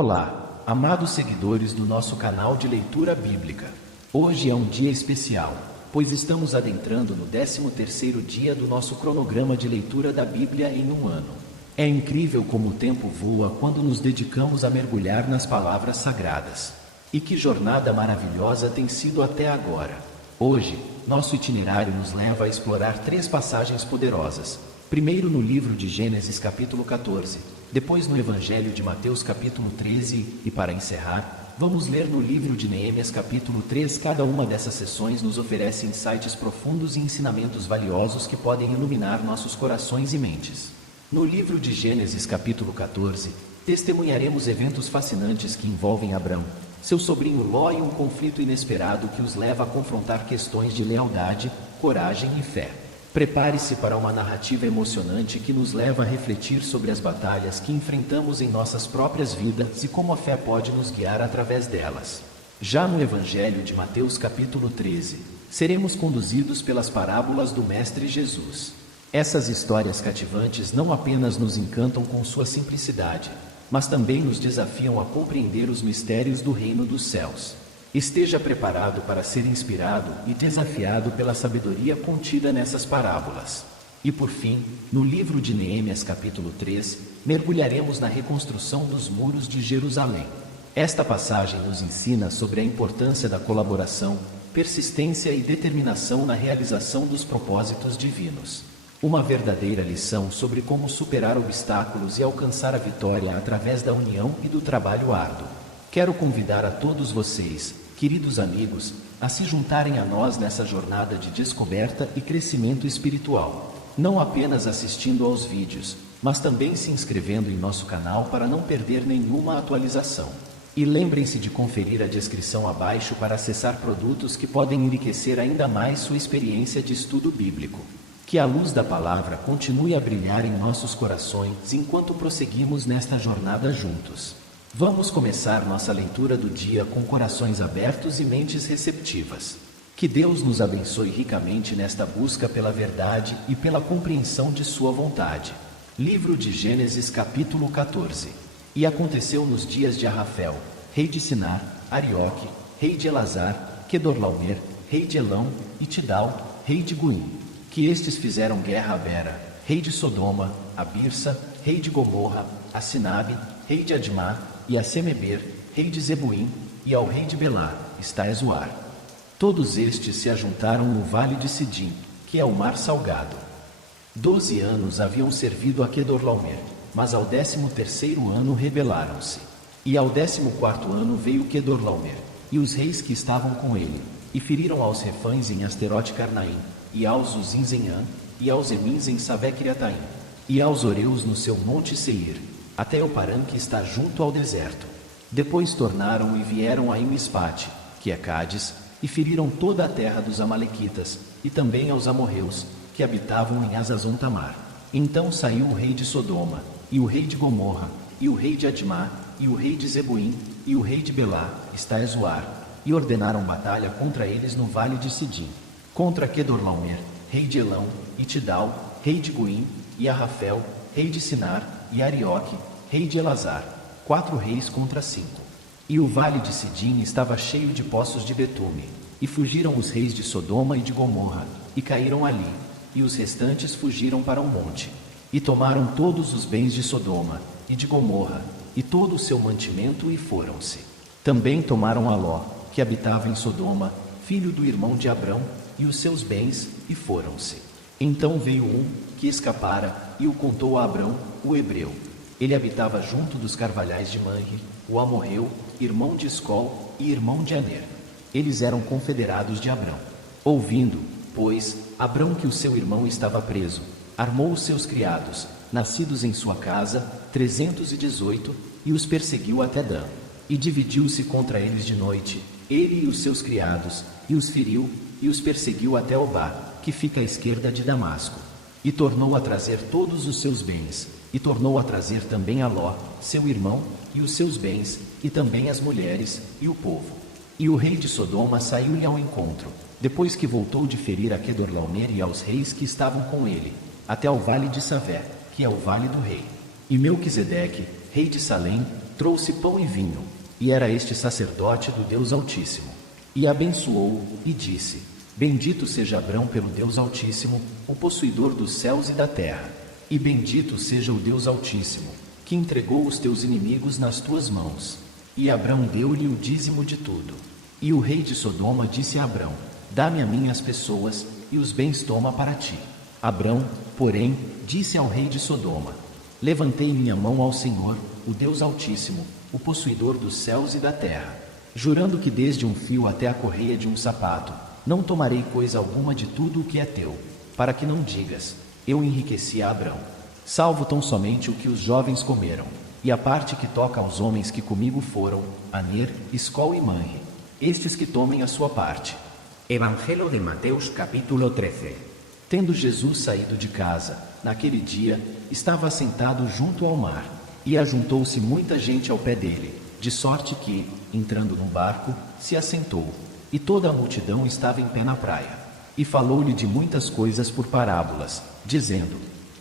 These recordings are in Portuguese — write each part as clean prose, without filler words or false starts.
Olá, amados seguidores do nosso canal de leitura bíblica. Hoje é um dia especial, pois estamos adentrando no 13º dia do nosso cronograma de leitura da Bíblia em um ano. É incrível como o tempo voa quando nos dedicamos a mergulhar nas palavras sagradas. E que jornada maravilhosa tem sido até agora. Hoje, nosso itinerário nos leva a explorar 3 passagens poderosas. Primeiro no livro de Gênesis capítulo 14, depois no Evangelho de Mateus capítulo 13 e para encerrar, vamos ler no livro de Neemias capítulo 3. Cada uma dessas sessões nos oferece insights profundos e ensinamentos valiosos que podem iluminar nossos corações e mentes. No livro de Gênesis capítulo 14, testemunharemos eventos fascinantes que envolvem Abrão, seu sobrinho Ló e um conflito inesperado que os leva a confrontar questões de lealdade, coragem e fé. Prepare-se para uma narrativa emocionante que nos leva a refletir sobre as batalhas que enfrentamos em nossas próprias vidas e como a fé pode nos guiar através delas. Já no Evangelho de Mateus capítulo 13, seremos conduzidos pelas parábolas do Mestre Jesus. Essas histórias cativantes não apenas nos encantam com sua simplicidade, mas também nos desafiam a compreender os mistérios do reino dos céus. Esteja preparado para ser inspirado e desafiado pela sabedoria contida nessas parábolas. E por fim, no livro de Neemias capítulo 3, mergulharemos na reconstrução dos muros de Jerusalém. Esta passagem nos ensina sobre a importância da colaboração, persistência e determinação na realização dos propósitos divinos. Uma verdadeira lição sobre como superar obstáculos e alcançar a vitória através da união e do trabalho árduo. Quero convidar a todos vocês, queridos amigos, a se juntarem a nós nessa jornada de descoberta e crescimento espiritual. Não apenas assistindo aos vídeos, mas também se inscrevendo em nosso canal para não perder nenhuma atualização. E lembrem-se de conferir a descrição abaixo para acessar produtos que podem enriquecer ainda mais sua experiência de estudo bíblico. Que a luz da palavra continue a brilhar em nossos corações enquanto prosseguimos nesta jornada juntos. Vamos começar nossa leitura do dia com corações abertos e mentes receptivas. Que Deus nos abençoe ricamente nesta busca pela verdade e pela compreensão de sua vontade. Livro de Gênesis capítulo 14. E aconteceu nos dias de Arrafel, rei de Sinar, Arioque, rei de Elazar, Quedorlaomer, rei de Elão, e Tidal, rei de Goim, que estes fizeram guerra a Bera, rei de Sodoma, a Birsa, rei de Gomorra, a Sinabe, rei de Admá, e a Semeber, rei de Zebuim, e ao rei de Belá, Estaezoar. Todos estes se ajuntaram no vale de Sidim, que é o mar salgado. 12 anos haviam servido a Quedorlaomer, mas ao 13º ano rebelaram-se. E ao 14º ano veio Quedorlaomer, e os reis que estavam com ele, e feriram aos refães em Asterote Carnaim, e aos Uzins em An, e aos Emins em Savec-Iriataim, e aos Oreus no seu monte Seir, até o Parã que está junto ao deserto. Depois tornaram e vieram a Emispate, que é Cádiz, e feriram toda a terra dos Amalequitas, e também aos amorreus, que habitavam em Azazon-Tamar. Então saiu o rei de Sodoma, e o rei de Gomorra, e o rei de Admá, e o rei de Zebuim, e o rei de Belá, Estaezoar, e ordenaram batalha contra eles no vale de Sidim, contra Quedorlaomer, rei de Elão, e Tidal, rei de Goim, e Arrafel, rei de Sinar, e Arioque, rei de Elazar, 4 reis contra 5. E o vale de Sidim estava cheio de poços de betume, e fugiram os reis de Sodoma e de Gomorra, e caíram ali, e os restantes fugiram para o monte, e tomaram todos os bens de Sodoma, e de Gomorra, e todo o seu mantimento, e foram-se. Também tomaram a Ló, que habitava em Sodoma, filho do irmão de Abrão, e os seus bens, e foram-se. Então veio um, que escapara, e o contou a Abrão, o hebreu. Ele habitava junto dos carvalhais de Manre, o amorreu, irmão de Escol e irmão de Aner. Eles eram confederados de Abrão. Ouvindo, pois, Abrão que o seu irmão estava preso, armou os seus criados, nascidos em sua casa, 318, e os perseguiu até Dan. E dividiu-se contra eles de noite, ele e os seus criados, e os feriu, e os perseguiu até Obá, que fica à esquerda de Damasco. E tornou a trazer todos os seus bens, e tornou a trazer também a Ló, seu irmão, e os seus bens, e também as mulheres, e o povo. E o rei de Sodoma saiu-lhe ao encontro, depois que voltou de ferir a Quedorlaomer e aos reis que estavam com ele, até ao vale de Savé, que é o vale do rei. E Melquisedeque, rei de Salém, trouxe pão e vinho, e era este sacerdote do Deus Altíssimo. E abençoou-o, e disse: Bendito seja Abrão pelo Deus Altíssimo, o possuidor dos céus e da terra. E bendito seja o Deus Altíssimo, que entregou os teus inimigos nas tuas mãos. E Abrão deu-lhe o dízimo de tudo. E o rei de Sodoma disse a Abrão: Dá-me a mim as pessoas, e os bens toma para ti. Abrão, porém, disse ao rei de Sodoma: Levantei minha mão ao Senhor, o Deus Altíssimo, o possuidor dos céus e da terra, jurando que desde um fio até a correia de um sapato, não tomarei coisa alguma de tudo o que é teu, para que não digas: eu enriqueci a Abrão. Salvo tão somente o que os jovens comeram, e a parte que toca aos homens que comigo foram, Aner, Escol e Manre, estes que tomem a sua parte. Evangelho de Mateus capítulo 13. Tendo Jesus saído de casa, naquele dia, estava assentado junto ao mar, e ajuntou-se muita gente ao pé dele, de sorte que, entrando no barco, se assentou, e toda a multidão estava em pé na praia. E falou-lhe de muitas coisas por parábolas, dizendo: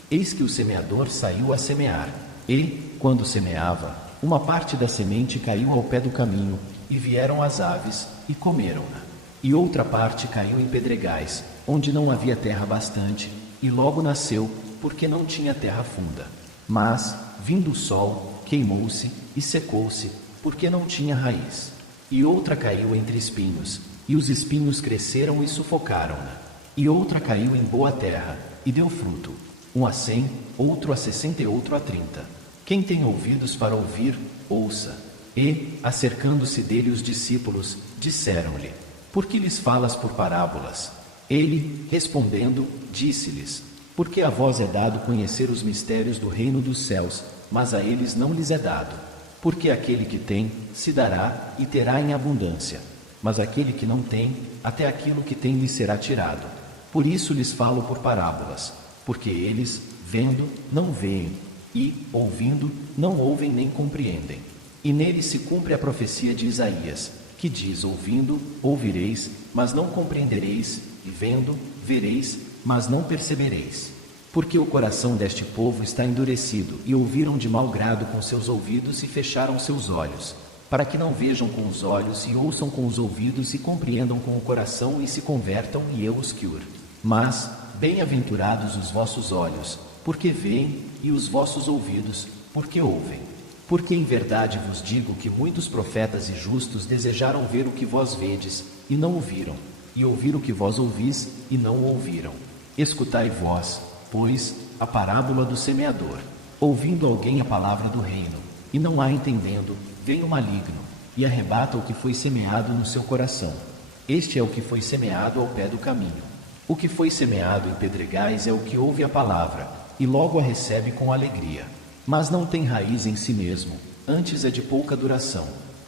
Eis que o semeador saiu a semear, e, quando semeava, uma parte da semente caiu ao pé do caminho, e vieram as aves, e comeram-na. E outra parte caiu em pedregais, onde não havia terra bastante, e logo nasceu, porque não tinha terra funda. Mas, vindo o sol, queimou-se e secou-se, porque não tinha raiz. E outra caiu entre espinhos, e os espinhos cresceram e sufocaram-na. E outra caiu em boa terra, e deu fruto, um a 100, outro a 60 e outro a 30. Quem tem ouvidos para ouvir, ouça. E, acercando-se dele os discípulos, disseram-lhe: Por que lhes falas por parábolas? Ele, respondendo, disse-lhes: Porque a vós é dado conhecer os mistérios do reino dos céus, mas a eles não lhes é dado. Porque aquele que tem, se dará e terá em abundância. Mas aquele que não tem, até aquilo que tem lhe será tirado. Por isso lhes falo por parábolas, porque eles, vendo, não veem, e, ouvindo, não ouvem nem compreendem. E nele se cumpre a profecia de Isaías, que diz: ouvindo, ouvireis, mas não compreendereis, e vendo, vereis, mas não percebereis. Porque o coração deste povo está endurecido, e ouviram de mau grado com seus ouvidos e fecharam seus olhos, para que não vejam com os olhos e ouçam com os ouvidos e compreendam com o coração e se convertam, e eu os cure. Mas, bem-aventurados os vossos olhos, porque veem, e os vossos ouvidos, porque ouvem. Porque em verdade vos digo que muitos profetas e justos desejaram ver o que vós vedes, e não ouviram, e ouvir o que vós ouvis, e não ouviram. Escutai vós, pois, a parábola do semeador. Ouvindo alguém a palavra do reino, e não a entendendo, vem o maligno, e arrebata o que foi semeado no seu coração. Este é o que foi semeado ao pé do caminho. O que foi semeado em pedregais é o que ouve a palavra, e logo a recebe com alegria. Mas não tem raiz em si mesmo, antes é de pouca duração.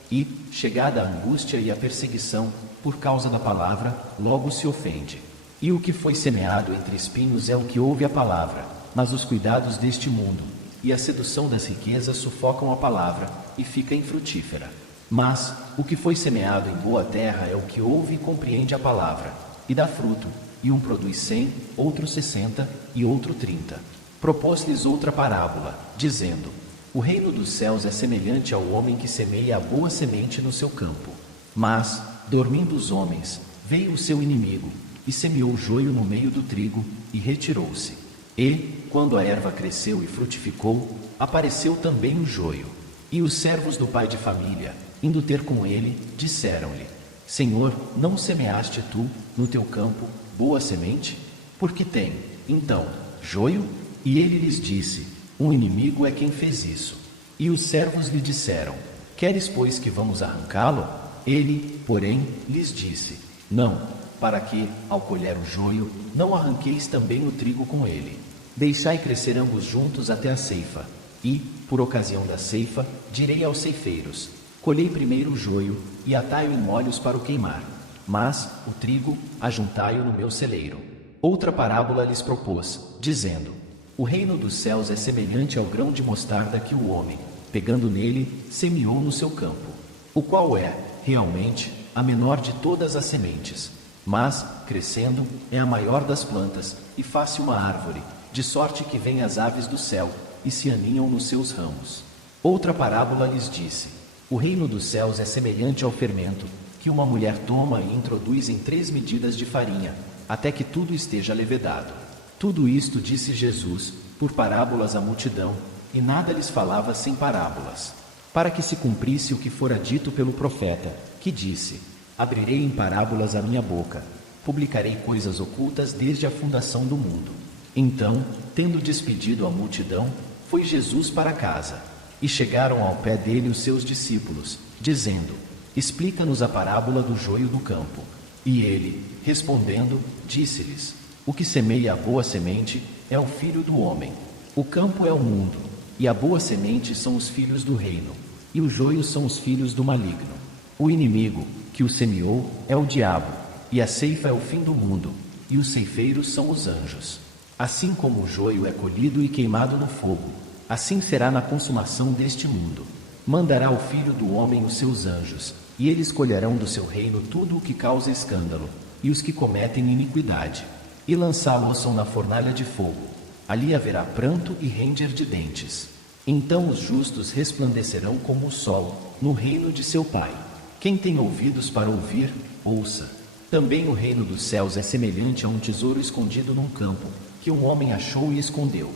E, chegada a angústia e a perseguição, por causa da palavra, logo se ofende. E o que foi semeado entre espinhos é o que ouve a palavra, mas os cuidados deste mundo, e a sedução das riquezas sufocam a palavra, e fica infrutífera. Mas, o que foi semeado em boa terra é o que ouve e compreende a palavra, e dá fruto, e um produz 100, outro 60, e outro 30. Propôs-lhes outra parábola, dizendo: O reino dos céus é semelhante ao homem que semeia a boa semente no seu campo. Mas, dormindo os homens, veio o seu inimigo, e semeou joio no meio do trigo, e retirou-se. E, quando a erva cresceu e frutificou, apareceu também o joio. E os servos do pai de família, indo ter com ele, disseram-lhe: Senhor, não semeaste tu, no teu campo, boa semente? Porque tem, então, joio? E ele lhes disse: Um inimigo é quem fez isso. E os servos lhe disseram: Queres, pois, que vamos arrancá-lo? Ele, porém, lhes disse: Não, para que, ao colher o joio, não arranqueis também o trigo com ele. Deixai crescer ambos juntos até a ceifa. E, por ocasião da ceifa, direi aos ceifeiros: Colhei primeiro o joio, e atai-o em molhos para o queimar. Mas, o trigo, ajuntai-o no meu celeiro. Outra parábola lhes propôs, dizendo: O reino dos céus é semelhante ao grão de mostarda que o homem, pegando nele, semeou no seu campo, o qual é, realmente, a menor de todas as sementes, mas, crescendo, é a maior das plantas, e faz-se uma árvore, de sorte que vêm as aves do céu, e se aninham nos seus ramos. Outra parábola lhes disse: o reino dos céus é semelhante ao fermento, que uma mulher toma e introduz em 3 medidas de farinha, até que tudo esteja levedado. Tudo isto disse Jesus, por parábolas à multidão, e nada lhes falava sem parábolas, para que se cumprisse o que fora dito pelo profeta, que disse: abrirei em parábolas a minha boca, publicarei coisas ocultas desde a fundação do mundo. Então, tendo despedido a multidão, foi Jesus para casa. E chegaram ao pé dele os seus discípulos, dizendo: explica-nos a parábola do joio do campo. E ele, respondendo, disse-lhes: o que semeia a boa semente é o filho do homem. O campo é o mundo, e a boa semente são os filhos do reino, e o joio são os filhos do maligno. O inimigo, que o semeou, é o diabo, e a ceifa é o fim do mundo, e os ceifeiros são os anjos. Assim como o joio é colhido e queimado no fogo, assim será na consumação deste mundo. Mandará o Filho do Homem os seus anjos, e eles colherão do seu reino tudo o que causa escândalo, e os que cometem iniquidade, e lançá-los-ão na fornalha de fogo. Ali haverá pranto e ranger de dentes. Então os justos resplandecerão como o sol, no reino de seu Pai. Quem tem ouvidos para ouvir, ouça. Também o reino dos céus é semelhante a um tesouro escondido num campo, que um homem achou e escondeu.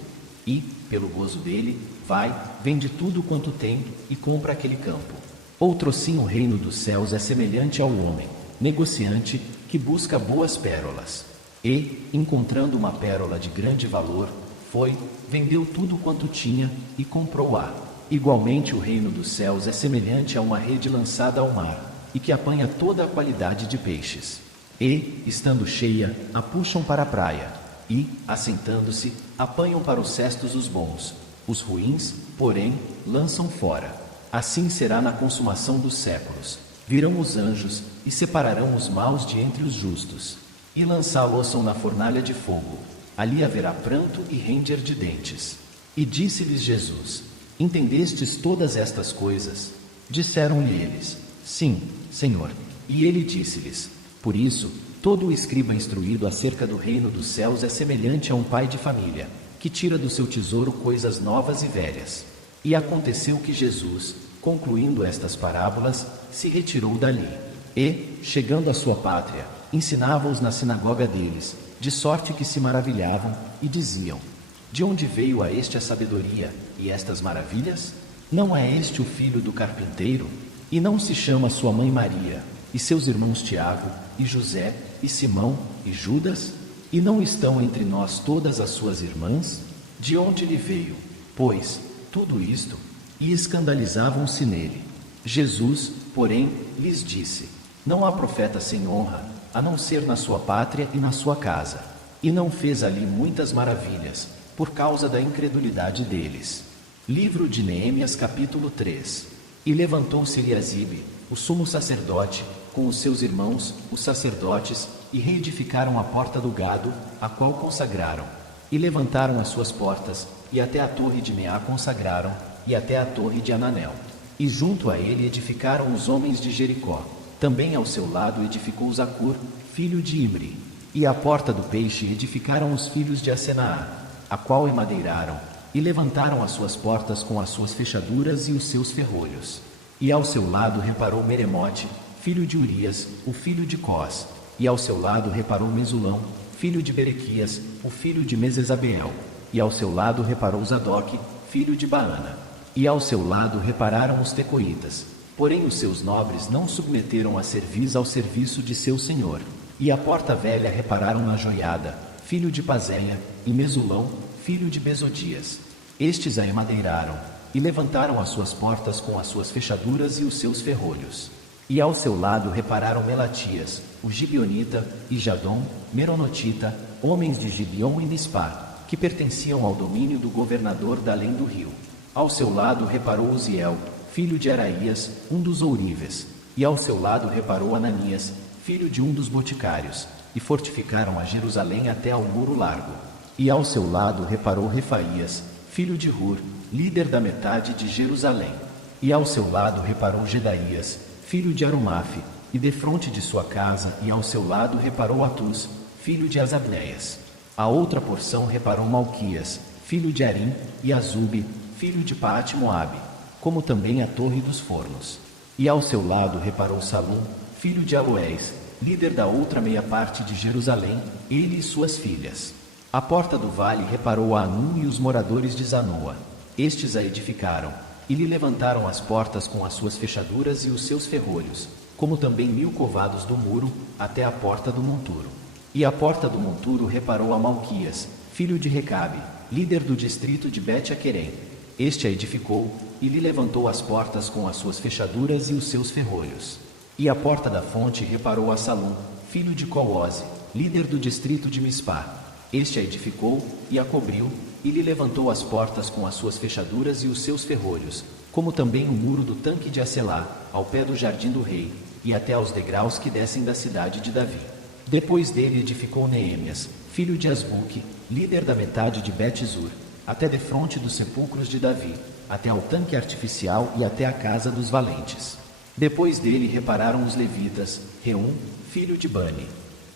E, pelo gozo dele, vai, vende tudo quanto tem, e compra aquele campo. Outrosim o reino dos céus é semelhante ao homem, negociante, que busca boas pérolas. E, encontrando uma pérola de grande valor, foi, vendeu tudo quanto tinha, e comprou-a. Igualmente o reino dos céus é semelhante a uma rede lançada ao mar, e que apanha toda a qualidade de peixes. E, estando cheia, a puxam para a praia. E, assentando-se, apanham para os cestos os bons. Os ruins, porém, lançam fora. Assim será na consumação dos séculos. Virão os anjos, e separarão os maus de entre os justos, e lançá-los-ão na fornalha de fogo. Ali haverá pranto e ranger de dentes. E disse-lhes Jesus: entendestes todas estas coisas? Disseram-lhe eles: sim, Senhor. E ele disse-lhes: por isso, todo o escriba instruído acerca do reino dos céus é semelhante a um pai de família, que tira do seu tesouro coisas novas e velhas. E aconteceu que Jesus, concluindo estas parábolas, se retirou dali. E, chegando à sua pátria, ensinava-os na sinagoga deles, de sorte que se maravilhavam, e diziam: de onde veio a este a sabedoria, e estas maravilhas? Não é este o filho do carpinteiro? E não se chama sua mãe Maria, e seus irmãos Tiago, e José, e Simão, e Judas? E não estão entre nós todas as suas irmãs? De onde lhe veio, pois, tudo isto? E escandalizavam-se nele. Jesus, porém, lhes disse: não há profeta sem honra, a não ser na sua pátria e na sua casa. E não fez ali muitas maravilhas, por causa da incredulidade deles. Livro de Neemias, capítulo 3. E levantou-se Eliasibe, o sumo sacerdote, com os seus irmãos, os sacerdotes, e reedificaram a porta do gado, a qual consagraram. E levantaram as suas portas, e até a torre de Meá consagraram, e até a torre de Ananel. E junto a ele edificaram os homens de Jericó. Também ao seu lado edificou Zacur, filho de Imri. E à porta do peixe edificaram os filhos de Asenaá, a qual emadeiraram, e levantaram as suas portas com as suas fechaduras e os seus ferrolhos. E ao seu lado reparou Meremote, filho de Urias, o filho de Cós. E ao seu lado reparou Mesulão, filho de Berequias, o filho de Mesesabeel. E ao seu lado reparou Zadok, filho de Baana. E ao seu lado repararam os tecoitas. Porém os seus nobres não submeteram a cerviz ao serviço de seu senhor. E a porta velha repararam na Joiada, filho de Pazeia, e Mesulão, filho de Besodias. Estes a emadeiraram, e levantaram as suas portas com as suas fechaduras e os seus ferrolhos. E ao seu lado repararam Melatias, o Gibionita, e Jadom, Meronotita, homens de Gibeon e Mispá, que pertenciam ao domínio do governador da além do rio. Ao seu lado reparou Uziel, filho de Araías, um dos ourives. E ao seu lado reparou Ananias, filho de um dos boticários, e fortificaram a Jerusalém até ao muro largo. E ao seu lado reparou Refaías, filho de Hur, líder da metade de Jerusalém. E ao seu lado reparou Gedaías, filho de Arumafe, e defronte de sua casa, e ao seu lado reparou Atus, filho de Asabneias. A outra porção reparou Malquias, filho de Arim, e Azube, filho de Paate-Moabe. como também a torre dos fornos. E ao seu lado reparou Salum, filho de Aloés, líder da outra meia parte de Jerusalém, ele e suas filhas. A porta do vale reparou a Anum e os moradores de Zanoa. Estes a edificaram, e lhe levantaram as portas com as suas fechaduras e os seus ferrolhos, como também 1000 covados do muro, até a porta do monturo. E a porta do monturo reparou a Malquias, filho de Recabe, líder do distrito de Bet-Aquerem. Este a edificou, e lhe levantou as portas com as suas fechaduras e os seus ferrolhos. E a porta da fonte reparou a Salum, filho de Colose, líder do distrito de Mispá. Este a edificou, e a cobriu, e lhe levantou as portas com as suas fechaduras e os seus ferrolhos, como também o muro do tanque de Acelá, ao pé do jardim do rei, e até aos degraus que descem da cidade de Davi. Depois dele edificou Neemias, filho de Asbuque, líder da metade de Bet-Zur, até defronte dos sepulcros de Davi, até ao tanque artificial e até a casa dos valentes. Depois dele repararam os levitas, Reum, filho de Bani.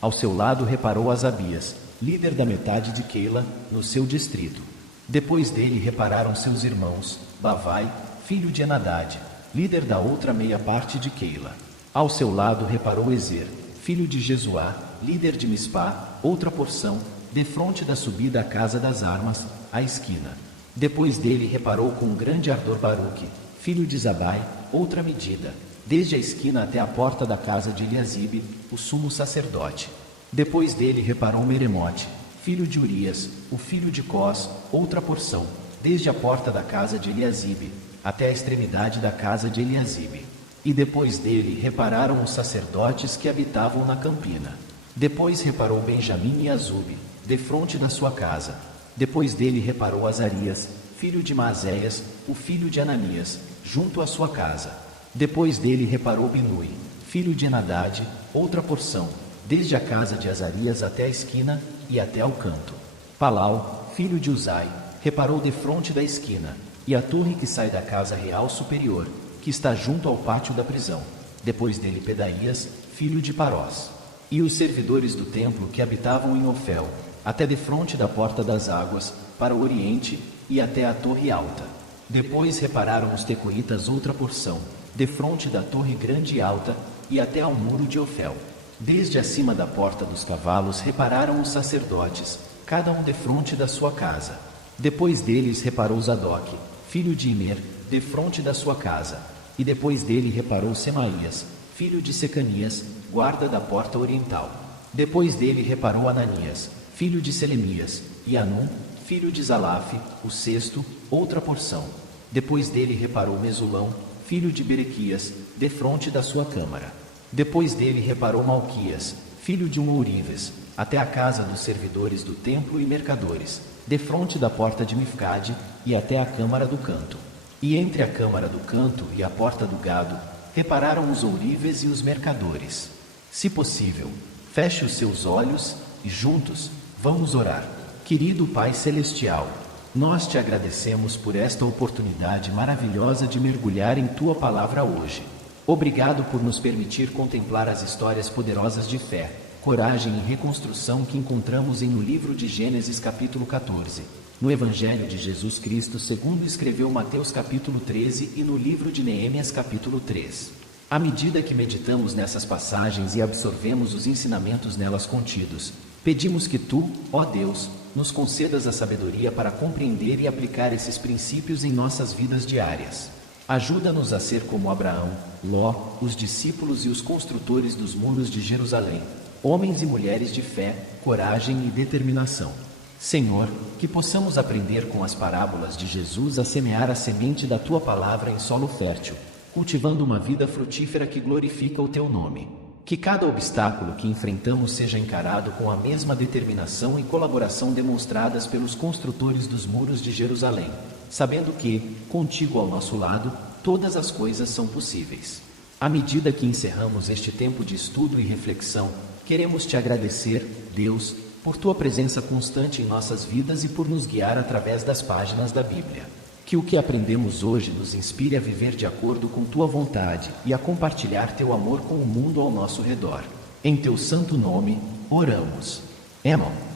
Ao seu lado reparou Asabias, líder da metade de Queila, no seu distrito. Depois dele repararam seus irmãos, Bavai, filho de Enadade, líder da outra meia parte de Queila. Ao seu lado reparou Ezer, filho de Jesuá, líder de Mispá, outra porção, defronte da subida à casa das armas, à esquina. Depois dele reparou com grande ardor Baruque, filho de Zabai, outra medida, desde a esquina até a porta da casa de Eliasibe, o sumo sacerdote. Depois dele reparou Meremote, filho de Urias, o filho de Cós, outra porção, desde a porta da casa de Eliasibe, até a extremidade da casa de Eliasibe. E depois dele repararam os sacerdotes que habitavam na campina. Depois reparou Benjamim e Azube, defronte da sua casa. Depois dele reparou Azarias, filho de Maazéias, o filho de Ananias, junto à sua casa. Depois dele reparou Binui, filho de Enadade, outra porção, desde a casa de Azarias até a esquina e até ao canto. Palau, filho de Uzai, reparou defronte da esquina, e a torre que sai da casa real superior, que está junto ao pátio da prisão. Depois dele Pedaías, filho de Parós. E os servidores do templo que habitavam em Ofel, até defronte da porta das águas, para o oriente, e até a torre alta. Depois repararam os tecoitas outra porção, defronte da torre grande e alta, e até ao muro de Ofel. Desde acima da porta dos cavalos repararam os sacerdotes, cada um defronte da sua casa. Depois deles reparou Zadok, filho de Imer, defronte da sua casa. E depois dele reparou Semaías, filho de Secanias, guarda da porta oriental. Depois dele reparou Ananias, filho de Selemias, e Anum, filho de Zalaf, o sexto, outra porção. Depois dele reparou Mesulão, filho de Berequias, defronte da sua câmara. Depois dele reparou Malquias, filho de um ourives, até a casa dos servidores do templo e mercadores, defronte da porta de Mifcade, e até a câmara do canto. E entre a câmara do canto e a porta do gado, repararam os ourives e os mercadores. Se possível, feche os seus olhos, e juntos, vamos orar. Querido Pai Celestial, nós te agradecemos por esta oportunidade maravilhosa de mergulhar em Tua Palavra hoje. Obrigado por nos permitir contemplar as histórias poderosas de fé, coragem e reconstrução que encontramos no livro de Gênesis capítulo 14, no Evangelho de Jesus Cristo segundo escreveu Mateus capítulo 13 e no livro de Neemias capítulo 3. À medida que meditamos nessas passagens e absorvemos os ensinamentos nelas contidos, pedimos que Tu, ó Deus, nos concedas a sabedoria para compreender e aplicar esses princípios em nossas vidas diárias. Ajuda-nos a ser como Abraão, Ló, os discípulos e os construtores dos muros de Jerusalém, homens e mulheres de fé, coragem e determinação. Senhor, que possamos aprender com as parábolas de Jesus a semear a semente da Tua Palavra em solo fértil, cultivando uma vida frutífera que glorifica o Teu nome. Que cada obstáculo que enfrentamos seja encarado com a mesma determinação e colaboração demonstradas pelos construtores dos muros de Jerusalém, sabendo que, contigo ao nosso lado, todas as coisas são possíveis. À medida que encerramos este tempo de estudo e reflexão, queremos te agradecer, Deus, por Tua presença constante em nossas vidas e por nos guiar através das páginas da Bíblia. Que o que aprendemos hoje nos inspire a viver de acordo com Tua vontade e a compartilhar Teu amor com o mundo ao nosso redor. Em Teu santo nome, oramos. Amém.